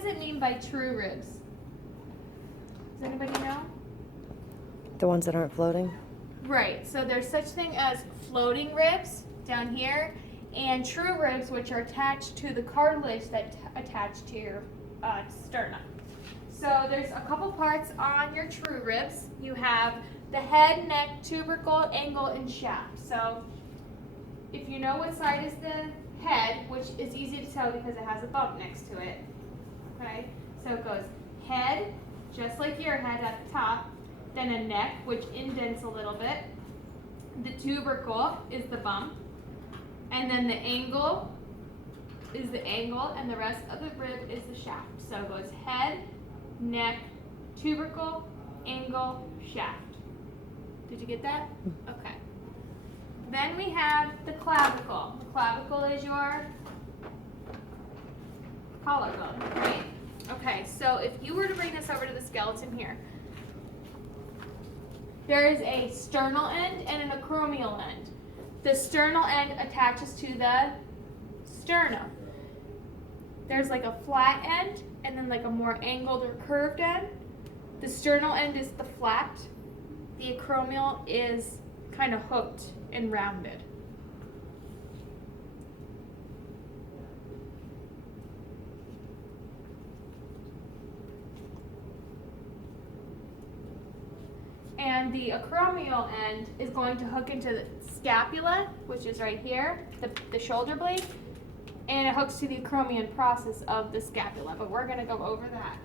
does it mean by true ribs? Does anybody know? The ones that aren't floating? Right, so there's such thing as floating ribs down here, and true ribs, which are attached to the cartilage that attach to your sternum. So there's a couple parts on your true ribs. You have the head, neck, tubercle, angle, and shaft. So if you know what side is the head, which is easy to tell because it has a bump next to it, okay? So it goes head, just like your head at the top, then a neck, which indents a little bit. The tubercle is the bump, and then the angle is the angle, and the rest of the rib is the shaft. So it goes head, neck, tubercle, angle, shaft. Did you get that? Okay. Then we have the clavicle. The clavicle is your collarbone, right? Okay, so if you were to bring this over to the skeleton here, there is a sternal end and an acromial end. The sternal end attaches to the sternum. There's like a flat end and then like a more angled or curved end. The sternal end is the flat. The acromial is kind of hooked and rounded. And the acromial end is going to hook into the scapula, which is right here, the shoulder blade, and it hooks to the acromion process of the scapula, but we're going to go over that.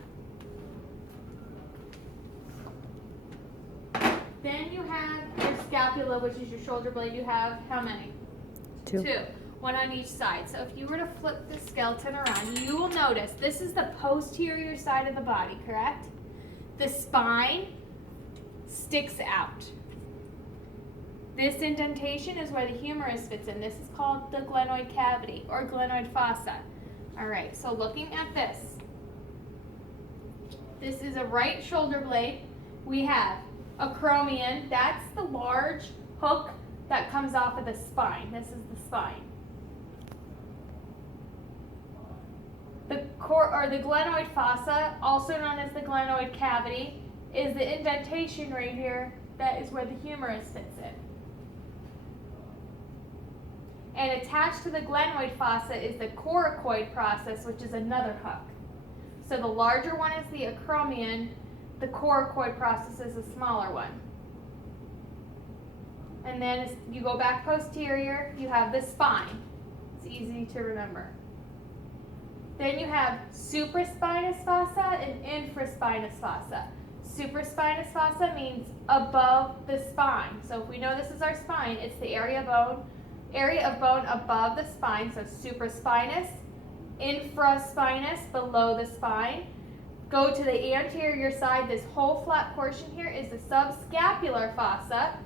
Then you have your scapula, which is your shoulder blade. You have how many? Two. One on each side. So if you were to flip the skeleton around, you will notice this is the posterior side of the body, correct? The spine sticks out. This indentation is where the humerus fits in. This is called the glenoid cavity or glenoid fossa. All right, so looking at this. This is a right shoulder blade. We have acromion. That's the large hook that comes off of the spine. This is the spine. The glenoid fossa, also known as the glenoid cavity, is the indentation right here. That is where the humerus fits in. And attached to the glenoid fossa is the coracoid process, which is another hook. So the larger one is the acromion. The coracoid process is the smaller one. And then as you go back posterior, you have the spine. It's easy to remember. Then you have supraspinous fossa and infraspinous fossa. Supraspinous fossa means above the spine. So if we know this is our spine, it's the area of bone above the spine. So supraspinous, infraspinous, below the spine. Go to the anterior side. This whole flat portion here is the subscapular fossa,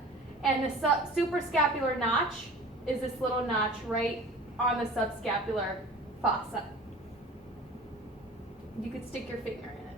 and the suprascapular notch is this little notch right on the subscapular fossa. You could stick your finger in it.